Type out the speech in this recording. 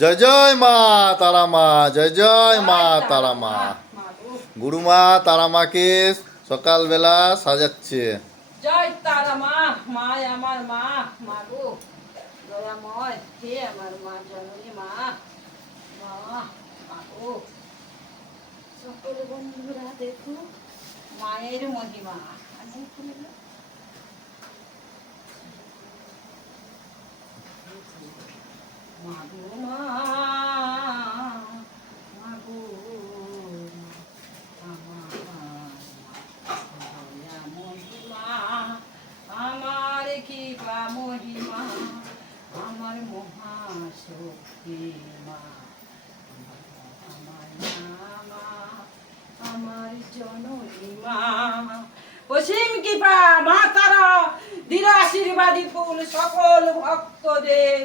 জয় জয় মা তারা মা, জয় জয় মা তারা মা। গুরুমা তারা মাকে সকালবেলা সাজাচ্ছে। জয় তারা মা, মা আমার মা, মা গো দয়াময়, হে আমার মা জননী মা, মা মা গো। সকল বন্ধুরা দেখো মায়ের মহিমা। মা গো মা, মা গো মহিমা, আমার কি বা মহিমা, আমার মহাশক্তি মা, আমার মা, আমার জননী মা। অসীম কৃপা মা তারা দৃঢ় আশীর্বাদী ফুল সকল ভক্তদের